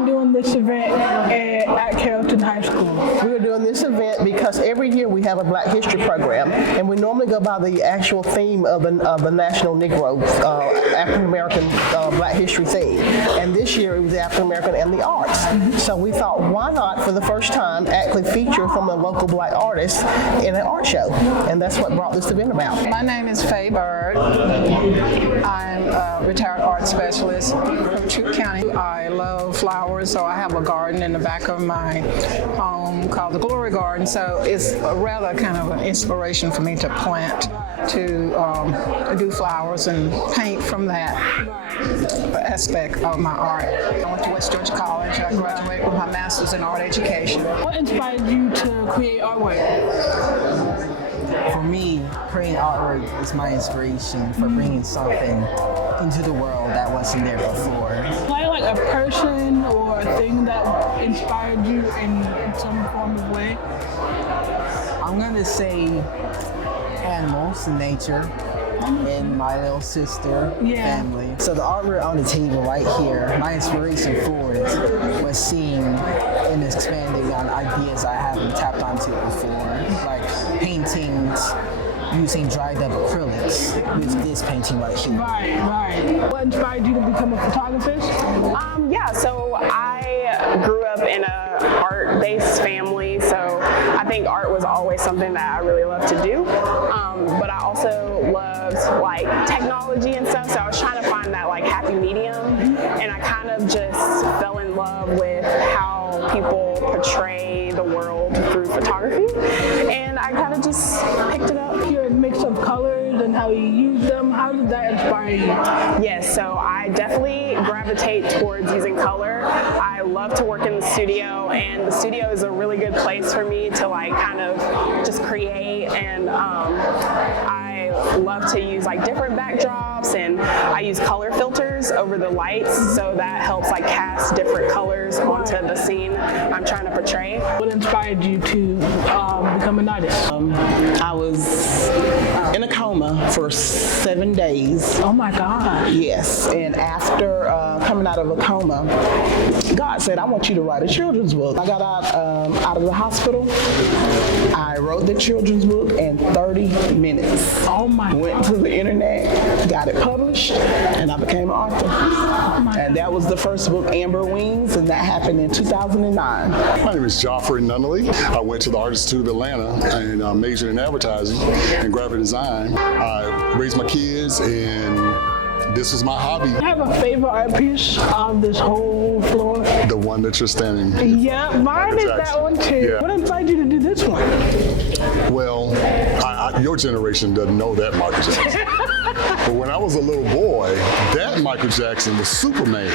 we doing this event at Carrollton High School? We're doing this event because every year we have a Black History program, and we normally go by the actual theme of the National Negro, African American Black History theme. And this year it was the African American and the arts. So we thought, why not, for the first time, actually feature from a local Black artist in an art show? And that's what brought this event about. My name is Faye Bird. I'm a retired art specialist from Troup County. I love flowers, so I have a garden in the back of my home called the Glory Garden. So it's a rather kind of an inspiration for me to plant, to do flowers and paint from that aspect of my art. I went to West Georgia College. I graduated with my master's in art education. What inspired you to create artwork? For me, creating artwork is my inspiration for bringing something into the world that wasn't there before. Like a person or a thing that inspired you in some form of way? I'm gonna say animals and nature and my little sister family. So the artwork on the table right here, my inspiration for it was seeing and expanding on ideas I haven't tapped onto before, like paintings using dried up acrylics with this painting right here. Right. What inspired you to become a photographer? So I grew up in a art-based family, so I think art was always something that I really loved to do. But I also loved like technology and stuff, so I was trying to find that like happy medium, and I kind of just fell in love with how people portray the world through photography, and I kind of just picked it up. Your mix of colors and how you use them, how did that inspire you? Yes, so I definitely gravitate towards using color. I love to work in the studio, and the studio is a really good place for me to like kind of just create, and I love to use like different backdrops, and I use color filters over the lights, so that helps like cast different colors onto the scene I'm trying to portray. What inspired you to become an artist? I was in a coma for 7 days. Oh my God. Yes, and after coming out of a coma, God said, I want you to write a children's book. I got out of the hospital. I wrote the children's book in 30 minutes. Oh my God. Went to the internet, got it published, and I became an author. And that was the first book, Amber Wings, and that happened in 2009. My name is Joffrey Nunnally. I went to the Art Institute of Atlanta and majored in advertising and graphic design. I raised my kids, and this was my hobby. I have a favorite art piece on this whole floor. The one that you're standing. Yeah, mine is that one too. Yeah. What inspired you to do this one? Well, your generation doesn't know that Michael Jackson. But when I was a little boy, that Michael Jackson was Superman.